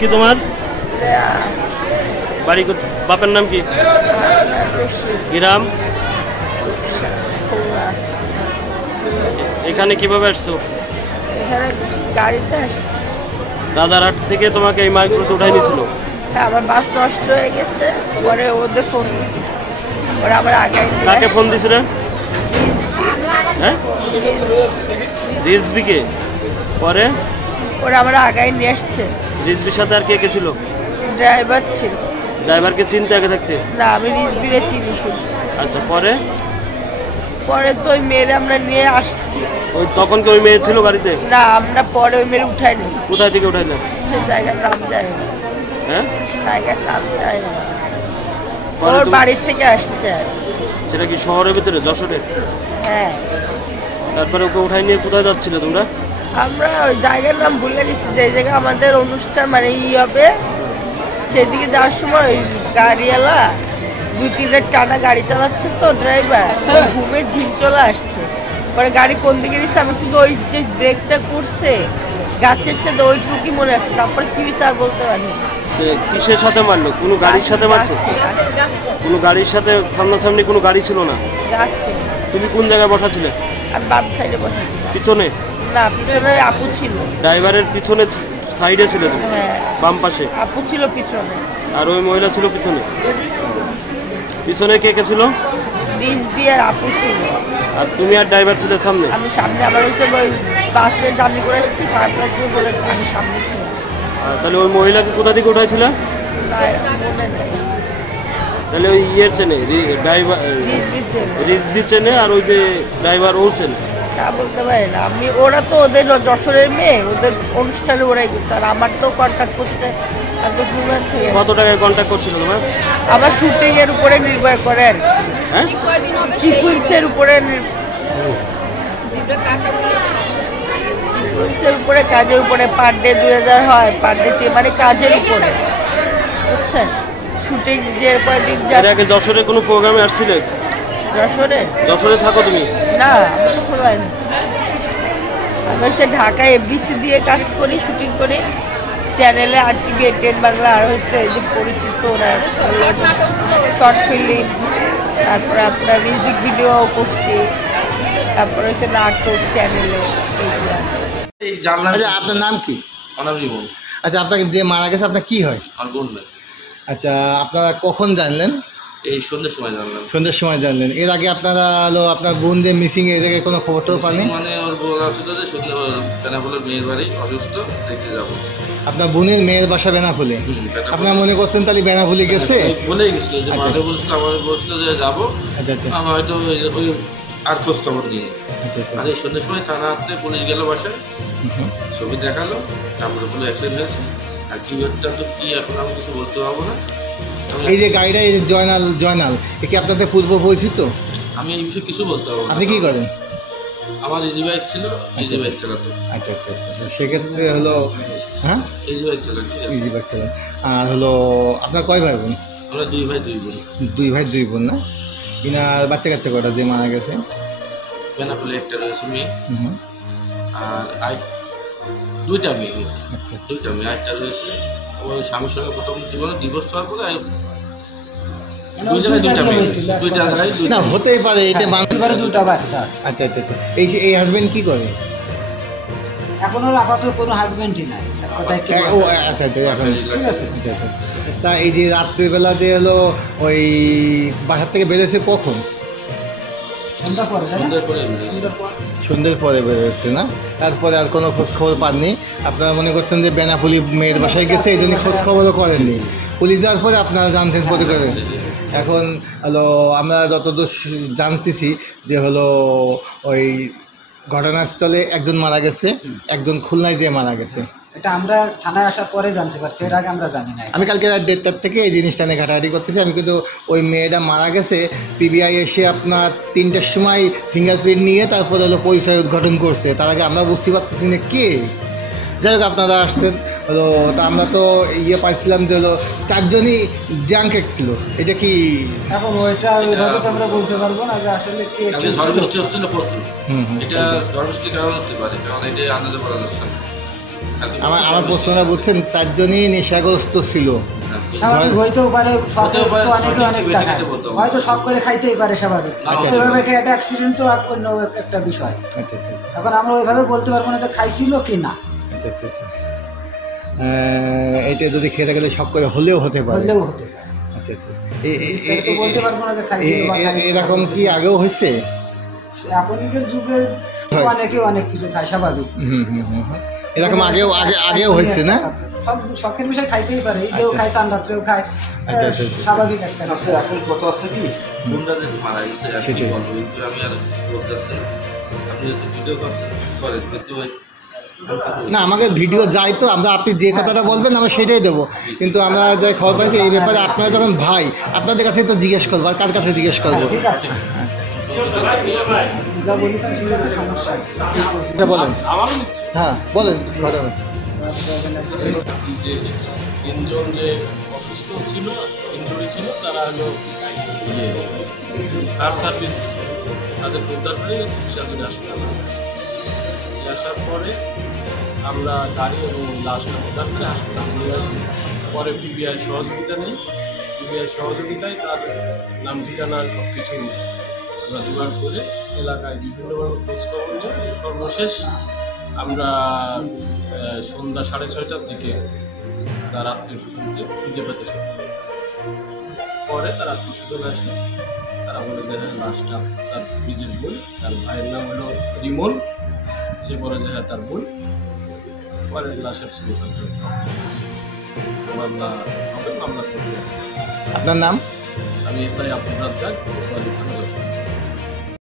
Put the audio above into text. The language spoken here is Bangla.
কি তোমার বাড়ি? বাপের নাম কি? গ্রাম? এখানে কিভাবে আসছো? গাড়িতে আসছি। রাজারহাট থেকে তোমাকে এই মাইক্রোতে উঠাই নিয়েছিল? হ্যাঁ, আমার বাস নষ্ট হয়ে গেছে, পরে ওদের ফোন দিয়েছি, ওরা আবার আগে। কাকে ফোন দিয়েছিলেন? হ্যাঁ, রিজবিকে। পরে ওরা আবার আগায় নিয়ে আসছে। রিজবির সাথে আর কে কে ছিল? ড্রাইভার ছিল। ড্রাইভারকে চিনতে আগে থাকতে? না, আমি রিজবিরে চিনি শুধু। আচ্ছা, পরে পরে তো ওই মেয়ের আমরা নিয়ে আসছি। ওই তখন কি ওই মেয়ে ছিল গাড়িতে? না, আমরা পরে ওই মেয়ের উঠাই নিচ্ছি। কোথায় থেকে উঠাইলেন? সে জায়গার নাম যায় না। হ্যাঁ, জায়গার নাম যায় না। ওর বাড়ির থেকে আসছে। সেটা কি শহরের ভিতরে, যশোরে? হ্যাঁ। তারপরে ওকে উঠাই নিয়ে কোথায় যাচ্ছিলে তোমরা? আমরা ওই জায়গার নাম ভুলে গেছি, যে জায়গায় আমাদের অনুষ্ঠান মানে হবে সেদিকে যাওয়ার সময় ওই গাড়িওয়ালা 2-3 টানা গাড়ি চালাচ্ছে, তো ড্রাইভার ঘুমে ঝিম চলে আসছে। পরে গাড়ি কোন দিকে দিচ্ছে আমি কিন্তু ওই যে ব্রেকটা করছে গাছের সাথে ওইটুকুই মনে আছে, তারপরে কি আর বলতে পারি। কিসের সাথে মারলো? কোনো গাড়ির সাথে মারছে? কোনো গাড়ির সাথে সামনাসামনি কোনো গাড়ি ছিল না? গাছে। তুমি কোন জায়গায় বসা ছিলে? আর বাম সাইডে বসেছি। পিছনে? না, পিছনে আপু ছিল। ড্রাইভারের পিছনে সাইডে ছিল তুমি? হ্যাঁ, বাম পাশে আপু ছিল পিছনে। আর ওই মহিলা ছিল পিছনে? পিছনে কে কে ছিল? রিজবি আর আপু ছিল। আর তুমি আর ড্রাইভার ছিলে সামনে? আমি সামনে, আবার ওই বাসে জার্নি করে এসেছি, তারপরে বলে আমি সামনে ছিলাম। তাহলে ওই মহিলাকে কোথা থেকে উঠাইছিল? তাহলে ওই ইয়ে চেনে, ড্রাইভার রিজবি চেনে, আর ওই যে ড্রাইভার ও চেনে? তা বলতে পারি না আমি। ওরা তো ওদের যশোরের মেয়ে, ওদের অনুষ্ঠানে ওরাই করতো, আর আমার তো কন্ট্যাক্ট করছে কত টাকায় কন্ট্যাক্ট করছিল তোমার? আমার শুটিং এর উপরে নির্ভর করে, আর হ্যাঁ, সিকুয়েন্সের উপরে উপরে কাজের উপরে পার ডে 2000 হয়, পার ডে মানে কাজের উপরে, বুঝছেন? শুটিং যে কয়েকদিন আগে যশোরে কোনো প্রোগ্রামে আসছিলে? যশোরে থাকো তুমি? না, আমি তো খোলাই না। আমি সে ঢাকায় এফডিসি দিয়ে কাজ করি, শুটিং করি, চ্যানেলে RTV, ATN বাংলা, আর হচ্ছে যে পরিচিত ওরা শর্ট ফিল্ম, তারপরে আপনার মিউজিক ভিডিও করছি, তারপরে হচ্ছে নাটক চ্যানেলে। আচ্ছা, আপনার নাম কি? আচ্ছা, আপনাকে যে মারা গেছে আপনার কি হয়? আচ্ছা, আপনারা কখন জানলেন? এই সন্ধ্যের সময় জানলাম। সন্ধ্যের সময় জানলেন। এর আগে আপনারা হলো আপনার বোন যে মিসিং, এর আগে কোনো খবর তো পাননি? মানে ওর বোন আসলে যে সন্ধ্যে বেনাপোলের মেয়ের বাড়ি অসুস্থ, দেখতে যাবো। আপনার বোনের মেয়ের বাসা বেনাফুলে? আপনার মনে করছেন তাহলে বেনাফুলি গেছে? বলেই গেছিল যে মাকে বলছিল, আমাকে বলছিল যে যাবো। আচ্ছা আচ্ছা, আমার হয়তো ওই আর খোঁজ খবর নিয়ে। আচ্ছা আচ্ছা। আর এই সন্ধ্যের সময় থানা হাতে পুলিশ গেল বাসায়, ছবি দেখালো, তারপরে বলে অ্যাক্সিডেন্ট হয়েছে। আর কি ওটা তো কি এখন আমি কিছু বলতে পারবো না। এই যে গাড়িটা, এই জয়নাল এ কি আপনাদের পূর্ব পরিচিত? আমি এই বিষয়ে কিছু বলতে পারবো না। আপনি কি করেন? আমার ইজি বাইক ছিল, ইজি বাইক চালাতো। আচ্ছা আচ্ছা আচ্ছা, সেক্ষেত্রে হলো হ্যাঁ ইজি বাইক চালাচ্ছি। ইজি বাইক চালান। আর হলো আপনার কয় ভাই বোন? আমরা 2 ভাই 2 বোন। 2 ভাই 2 বোন না? ইনার বাচ্চা কাচ্চা কটা যে মারা গেছে? বেনাপোলে একটা রয়েছে মেয়ে, আর 2টা মেয়ে। আচ্ছা, 2টা মেয়ে, একটা রয়েছে ওই স্বামীর সঙ্গে প্রথম জীবনে ডিভোর্স হওয়ার পরে দুই জায়গায় 2টা মেয়ে, 2টা জায়গায় না হতেই পারে, এটা বাংলার 2টা বাচ্চা। আচ্ছা আচ্ছা আচ্ছা। এই হাজবেন্ড কি করে? এখন ওর আপাতত কোনো হাজবেন্ডই নাই। ও আচ্ছা আচ্ছা, এখন ঠিক আছে। আচ্ছা আচ্ছা। তা এই যে রাত্রিবেলা যে হলো ওই বাসার থেকে বেরোছে কখন? সন্ধ্যের পরে বেরোচ্ছে না? তারপরে আর কোনো খোঁজ খবর পাননি? আপনারা মনে করছেন যে বেনাপুলি মেয়ের বাসায় গেছে, এই জন্য খোঁজ খবরও করেননি? পুলিশ যাওয়ার পরে আপনারা জানতেন পরে করে? এখন হলো আমরা যতদূর জানতেছি যে হলো ওই ঘটনাস্থলে একজন মারা গেছে, একজন খুলনায় দিয়ে মারা গেছে। এটা আমরা থানায় আসার পরে জানতে পারছি, এর আগে আমরা জানি না। আমি কালকে রাত 1:30টার থেকে এই জিনিসটা নিয়ে ঘাটাঘাটি করতেছি। আমি কিন্তু ওই মেয়েটা মারা গেছে, PBI এসে আপনার 3টার সময় ফিঙ্গারপ্রিন্ট নিয়ে তারপরে হলো পরিচয় উদ্ঘাটন করছে। তার আগে আমরা বুঝতে পারতেছি না কে। যাই হোক, আপনারা আসতেন হলো, তা আমরা তো ইয়ে পাইছিলাম যে হলো 4জনই ড্রাঙ্কেড ছিল। এটা কি এখন ওইটা ওইভাবে তো আমরা বলতে পারবো না যে আসলে কে কে ঝড় বৃষ্টি হচ্ছিল প্রচুর। এটা ঝড় বৃষ্টির কারণে হতে পারে, কারণ এটা আন্দাজে বলা যাচ্ছে না। আমার প্রশ্নটা বুঝছেন, 4 জনই নেশাগ্রস্ত ছিল। স্বাভাবিক হইতেও পারে, শখের তো অনেকে অনেকটা খায়, হয়তো শখ করে খাইতেই পারে স্বাভাবিক। আচ্ছা, ওইভাবে একটা অ্যাক্সিডেন্ট তো অন্য একটা বিষয়। আচ্ছা আচ্ছা এখন আমরা ওইভাবে বলতে পারবো না যে খাইছিল কি না, আচ্ছা আচ্ছা আচ্ছা। এটা যদি খেতে গেলে সব করে হলেও হতে পারে। বললেও হতে পারে। আচ্ছা আচ্ছা। তো বলতে পারবো না যে খাইছিল বা খাইনি। এরকম কি আগেও হয়েছে? এখনকার যুগে অনেকে অনেক কিছু খায়, স্বাভাবিক। এরকম আগেও হয়েছে না? সব শখের বিষয় খাইতেই পারে, ঈদেও খায়, চান রাত্রেও খায়, আচ্ছা, আচ্ছা, আচ্ছা। স্বাভাবিক একটা বিষয়। এখন কত আছে কি গুন্ডাদের মারা গেছে আর কি সেটাই। বলবো, কিন্তু আমি আর বলতেছি আপনি যদি ভিডিও করেন কিন্তু ওই না, আমাকে ভিডিও যাই তো, আপনি যে কথাটা বলবেন আমরা সেটাই দেবো, কিন্তু আমরা যে খবর পাইছি এই ব্যাপারে আপনারা যখন ভাই, আপনাদের কাছে তো জিজ্ঞেস করবো, আর কার কাছে জিজ্ঞেস করবো? ঠিক আছে, যা বলেছেন সেটা তো সমস্যা। এটা বলেন। হ্যাঁ বলেন ঘটনা। যে 3 জন যে অসুস্থ ছিল, ইনজুরি ছিল, তারা হলো কার সার্ভিস তাদের উদ্ধার করে চিকিৎসা জন্য হাসপাতালে আসার পরে আমরা গাড়ি এবং লাশটা উদ্ধার করে হাসপাতালে নিয়ে আসি। পরে পিবিআই সহযোগিতা নেই, পিবিআই সহযোগিতায় তার নাম ঠিকানা সব কিছু আমরা জোগাড় করে এলাকায় বিভিন্নভাবে খোঁজখবর নিয়ে সর্বশেষ আমরা সন্ধ্যা 6:30টার দিকে তার আত্মীয় স্বজনকে খুঁজে পেতে সক্ষম হয়েছে। পরে তার আত্মীয় স্বজন আসে, তারা বলে যে হ্যাঁ লাশটা তার নিজের বোন, তার ভাইয়ের নাম হলো রিমন, সে বলে যে হ্যাঁ তার বোন। পরে লাশের সুরক্ষা মামলা হবে, মামলা করবে। আপনার নাম? আমি এসআই আব্দুল রাজ্জাক, থানা যশোর।